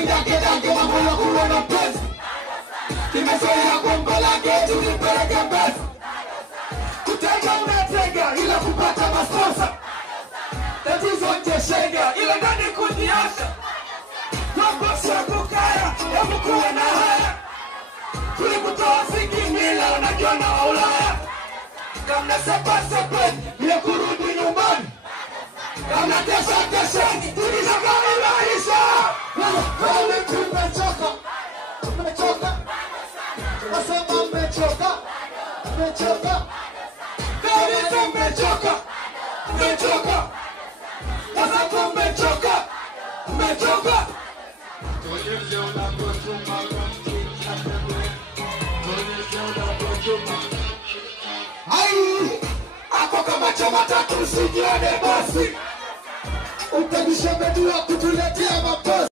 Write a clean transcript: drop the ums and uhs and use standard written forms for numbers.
dange mambo ya kuwa na pesa. Nimezoea kwamba lake tulipeleke pesa. Kutega unatega ila kupata masposa. Tatizo nje shega ila ndani kujiosha. Mambo sio kukaya, hebu kuwa na haya. Tulikutoa Singimila unajiona wa Ulaya. Kama sepa bila kurudi nyumbani. Kama tesha tulizakari maisha. Wewe tumechoka. Tumechoka. Nasema umechoka. Umechoka. Wewe umechoka. Umechoka. Nasema umechoka. Umechoka. Ako kama chama tatu usijione basi. Utabisha medua kutuletea mapozi.